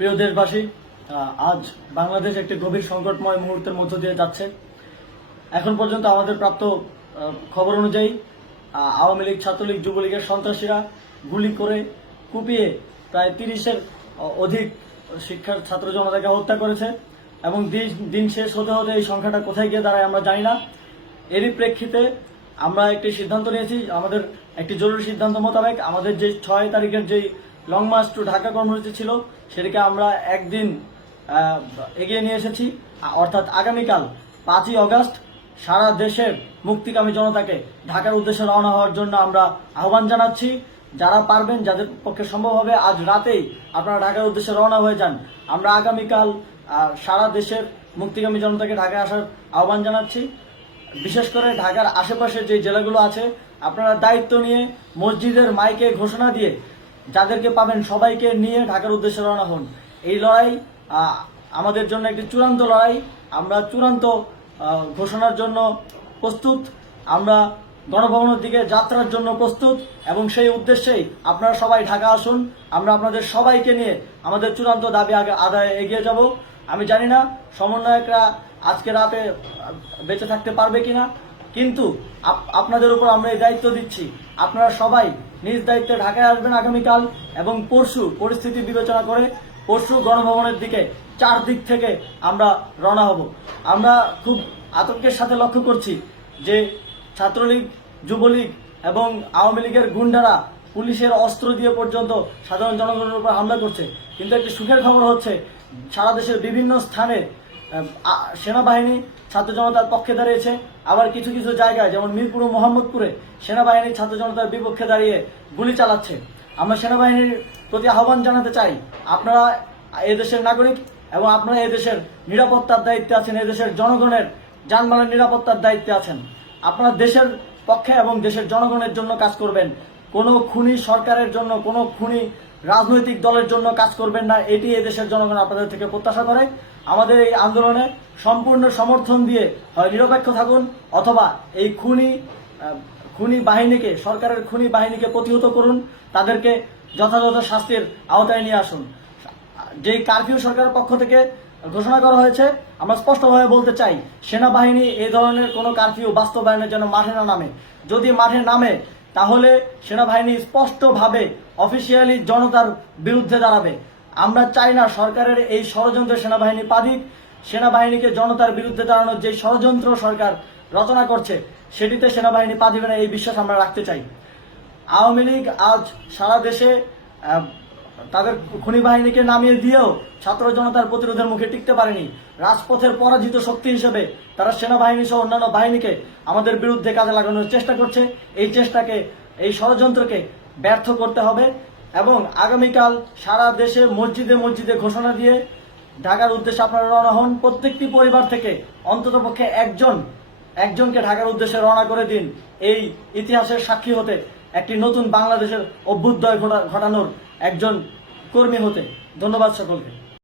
প্রিয় দেশবাসী, আজ বাংলাদেশ একটি গভীর সংকটময় মুহূর্তের মধ্য দিয়ে যাচ্ছে। এখন পর্যন্ত আমাদের প্রাপ্ত খবর অনুযায়ী আওয়ামী লীগ, ছাত্রলীগ, যুবলীগের সন্ত্রাসীরা গুলি করে কুপিয়ে প্রায় 30-এর অধিক শিক্ষার ছাত্র জনতাকে হত্যা করেছে এবং দিন শেষ হতে হতে এই সংখ্যাটা কোথায় গিয়ে দাঁড়ায় আমরা জানি না। এরই প্রেক্ষিতে আমরা একটি সিদ্ধান্ত নিয়েছি। আমাদের একটি জরুরি সিদ্ধান্ত মোতাবেক আমাদের যে 6 তারিখের যে লং মার্চ টু ঢাকা কর্মসূচি ছিল সেটাকে আমরা একদিন এগিয়ে নিয়ে এসেছি। অর্থাৎ আগামীকাল 5ই আগস্ট সারা দেশের মুক্তিকামী জনতাকে ঢাকার উদ্দেশ্যে রওনা হওয়ার জন্য আমরা আহ্বান জানাচ্ছি। যারা পারবেন, যাদের পক্ষে সম্ভব হবে, আজ রাতেই আপনারা ঢাকার উদ্দেশ্যে রওনা হয়ে যান। আমরা আগামীকাল সারা দেশের মুক্তিকামী জনতাকে ঢাকায় আসার আহ্বান জানাচ্ছি। বিশেষ করে ঢাকার আশেপাশের যে জেলাগুলো আছে, আপনারা দায়িত্ব নিয়ে মসজিদের মাইকে ঘোষণা দিয়ে যাদেরকে পাবেন সবাইকে নিয়ে ঢাকার উদ্দেশ্যে রওনা হন। এই লড়াই আমাদের জন্য একটি চূড়ান্ত লড়াই। আমরা চূড়ান্ত ঘোষণার জন্য প্রস্তুত। আমরা গণভবনের দিকে যাত্রার জন্য প্রস্তুত এবং সেই উদ্দেশ্যেই আপনারা সবাই ঢাকা আসুন। আমরা আপনাদের সবাইকে নিয়ে আমাদের চূড়ান্ত দাবি আদায়ে এগিয়ে যাব। আমি জানি না সমন্বয়করা আজকে রাতে বেঁচে থাকতে পারবে কিনা, কিন্তু আপনাদের উপর আমরা এই দায়িত্ব দিচ্ছি। আপনারা সবাই নিজ দায়িত্বে ঢাকায় আসবেন আগামীকাল এবং পরশু পরিস্থিতি বিবেচনা করে পরশু গণভবনের দিকে 4 দিক থেকে আমরা রওনা হব। আমরা খুব আতঙ্কের সাথে লক্ষ্য করছি যে ছাত্রলীগ, যুবলীগ এবং আওয়ামী লীগের গুন্ডারা পুলিশের অস্ত্র দিয়ে পর্যন্ত সাধারণ জনগণের উপর হামলা করছে। কিন্তু একটি সুখের খবর হচ্ছে, সারা দেশের বিভিন্ন স্থানে সেনাবাহিনী ছাত্র জনতার পক্ষে দাঁড়িয়েছে। আবার কিছু কিছু জায়গায় যেমন মিরপুর ও মোহাম্মদপুরে সেনাবাহিনী ছাত্র জনতার বিপক্ষে দাঁড়িয়ে গুলি চালাচ্ছে। আমরা সেনাবাহিনীর প্রতি আহ্বান জানাতে চাই, আপনারা এদেশের নাগরিক এবং আপনারা এদেশের নিরাপত্তার দায়িত্বে আছেন, এদেশের জনগণের যানবাহনের নিরাপত্তার দায়িত্বে আছেন। আপনারা দেশের পক্ষে এবং দেশের জনগণের জন্য কাজ করবেন। কোনো খুনি সরকারের জন্য, কোনো খুনি রাজনৈতিক দলের জন্য কাজ করবেন না। এটি এদেশের জনগণ আপনাদের থেকে প্রত্যাশা করে। আমাদের এই আন্দোলনে সম্পূর্ণ সমর্থন দিয়ে হয় নিরপেক্ষ থাকুন, অথবা এই খুনি বাহিনীকে, সরকারের খুনি বাহিনীকে প্রতিহত করুন, তাদেরকে যথাযথ শাস্তির আওতায় নিয়ে আসুন। যেই কারফিউ সরকারের পক্ষ থেকে ঘোষণা করা হয়েছে, আমরা স্পষ্টভাবে বলতে চাই, সেনাবাহিনী এই ধরনের কোনো কারফিউ বাস্তবায়নের জন্য মাঠে না নামে। যদি মাঠে নামে তাহলে সেনাবাহিনী স্পষ্টভাবে অফিসিয়ালি জনতার বিরুদ্ধে দাঁড়াবে। আমরা চাই না সরকারের এই ষড়যন্ত্রে সেনাবাহিনী পা দিক। সেনাবাহিনীকে জনতার বিরুদ্ধে দাঁড়ানোর যে ষড়যন্ত্র সরকার রচনা করছে সেটিতে সেনাবাহিনী পা দিবে না, এই বিশ্বাস আমরা রাখতে চাই। আওয়ামী লীগ আজ সারা দেশে তাদের খুনি বাহিনীকে নামিয়ে দিয়েও ছাত্র জনতার প্রতিরোধের মুখে টিকতে পারেনি। রাজপথের পরাজিত শক্তি হিসেবে তারা সেনাবাহিনী সহ অন্যান্য বাহিনীকে আমাদের বিরুদ্ধে কাজে লাগানোর চেষ্টা করছে। এই চেষ্টাকে, এই ষড়যন্ত্রকে ব্যর্থ করতে হবে এবং আগামীকাল সারা দেশে মসজিদে মসজিদে ঘোষণা দিয়ে ঢাকার উদ্দেশ্যে আপনারা রওনা হন। প্রত্যেকটি পরিবার থেকে অন্ততপক্ষে একজনকে ঢাকার উদ্দেশ্যে রওনা করে দিন, এই ইতিহাসের সাক্ষী হতে, একটি নতুন বাংলাদেশের অভ্যুদয় ঘটানোর একজন কর্মী হতে। ধন্যবাদ সকলকে।